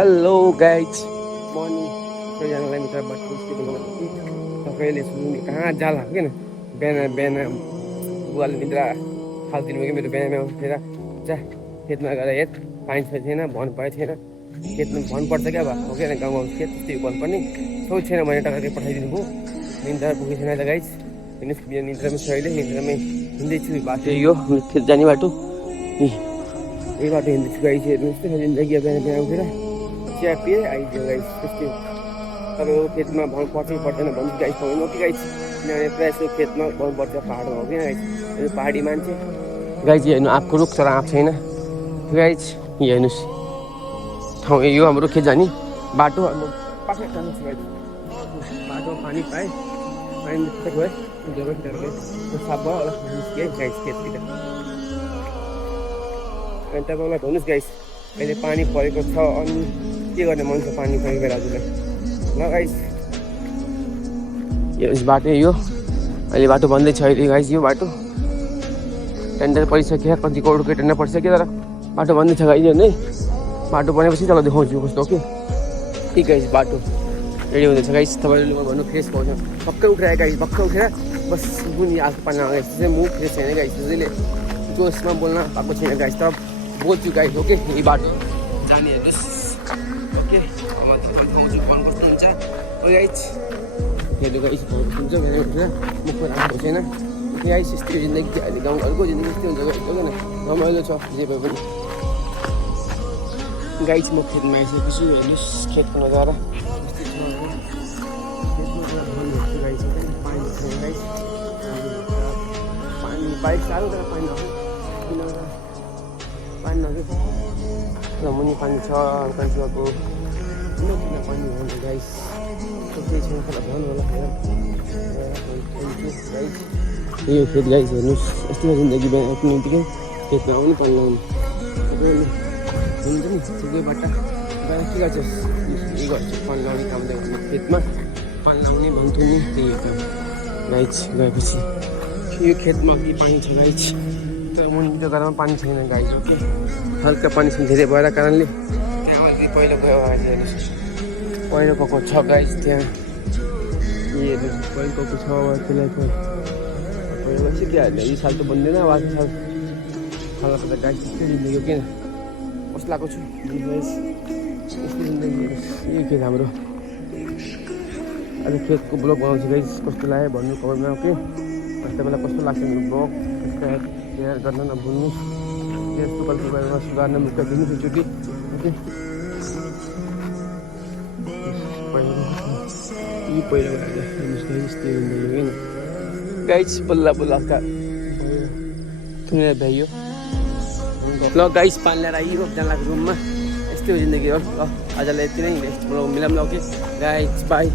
hello guys morning सबैजनालाई मित्र बाटो तपाईँले सुन्नु कहाँ जाला किन बिहान बिहान बुवाले निद्रा फालिदिनु कि मेरो बिहान उठेर जा खेतमा गएर हेर पानी छ छैन भन्नु पाएको थिएन खेतमा भन्नुपर्छ क्या हो किन गाउँमा खेत त्यस्तै भन्नुपर्ने सोच छैन भने टक्कै पठाइदिनु भयो निन्द्रा पुगेको छैन त गाइज हेर्नुहोस् बिहान निद्रामै छु अहिले निद्रामै हिँड्दैछु बाटो यो खेत जाने बाटो यही बाटो हिँड्दैछु गाइज हेर्नुहोस् त जिन्दगी बिहान बिहान उठेर चिया पिए आइदियो गाइस त्यस्तै तपाईँको खेतमा भन्नु पर्छ कि पर्दैन भन्नु गाइस पाउनु कि गाइस किनभने प्रायः जस्तो खेतमा भन्नुपर्छ पाहाडमा हो कि गाइस यो पाहाडी मान्छे गाइस हेर्नु आँपको रुख तर आँप छैन गाइस हेर्नुहोस् ठाउँ यो हाम्रो खेत जाने बाटो पाक्कै जानु छु गाइस बाटो पानी पाएँ पानी निस्केको है जब साफ भयो होला निस्केँ गाइस खेततिर अनि तपाईँलाई भन्नुहोस् गाइस अहिले पानी परेको छ अनि के गर्ने मन छ पानी परेको बेला हजुरलाई ल गाइस यो बाटो यो अहिले बाटो बन्दै छ अहिले गाइस यो बाटो टेन्डर परिसक्यो कति करोडको टेन्डर परिसक्यो तर बाटो बन्दै छ गाइस होइन बाटो बनेपछि तपाईँलाई देखाउँछु कस्तो हो कि गाइस बाटो रेडी हुँदैछ गाइस तपाईँले भन्नु फ्रेस पाउँछ भक्कै उठेर गाइस भक्कै उठेर बस बुनि आएको पानी गाइस चाहिँ मुख फ्रेस छैन गाइस त्यसैले जोसमा बोल्न पाएको छैन गाइस तर बोल्छु गाइस ओके यही बाटो जाने हेर्नुहोस् ओके अब देखाउँछु फोन कस्तो हुन्छ ओ गाइस हेर्नु गाइस फोन कस्तो हुन्छ भनेर मुखमा राखेको छैन ओके गाइस यस्तै जिन्दगी अहिले गाउँघरको जिन्दगी यस्तै हुन्छ गाइस हो किन रमाइलो छ जे भए पनि गाइस म खेतमा आइसकेको छु हेर्नुहोस् खेतको नजारा यस्तै छ गाइस पानी छैन गाइस पानी बाइक साह्रो तर पानी किन पानी नगयो मुनि पानी छ हल्का छुवाको किन पानी हुन्छ गाइस केही छैन मलाई भन्नु होला गाइस यो खेत गाइस हेर्नुहोस् यस्तो जिन्दगी बिहान आफ्नो बित्तिकै खेतमा आउनु पानी लाउनु हुन्छ नि ठुकैबाट गएर के गर्छस् यही गर्छु पानी लाउने काम त गर्नु खेतमा पानी लाउने भन्थ्यो नि त्यही काम गाइस गएपछि यो खेतमा के पानी छ गाइस तर मुनिको जग्गामा पानी छैन गाइस ओके हल्का पानी छ धेरै भएर कारणले त्यहाँ अलिकति पहिलो गयो हेर्नुहोस् पहिलो गएको छ गाइस त्यहाँ हेर्नुहोस् पहिलो गएको छ त्यसलाई पहिलो सिकिहाल्यो यो साल त बन्दैन अर्को साल हल्का त गाइस त्यस्तै जिन्दगी हो किन कस्तो लगाएको छु गाइस यस्तो जिन्दगी यो खेत हाम्रो अहिले खेतको ब्लग बनाउँछु गाइस कस्तो लाग्यो भन्नु कमेन्टमा ओके अनि तपाईँलाई कस्तो लाग्छ मेरो ब्लग सब्सक्राइब सेयर गर्न नभुल्नुहोस् यस्तो कल्पना सुधार्न मुक्का दिनुहोस् एकचोटि ओके यी पहिलो होइन गाइस बल्ल बल्ल हल्का थुनेर भ्याइयो ल गाइस पानी ल्याएर आइयो जान्लाको रुममा यस्तै हो जिन्दगी हो ल आजलाई यति नै नेक्स्ट ब्लग मिलाउँला ओके गाइस बाई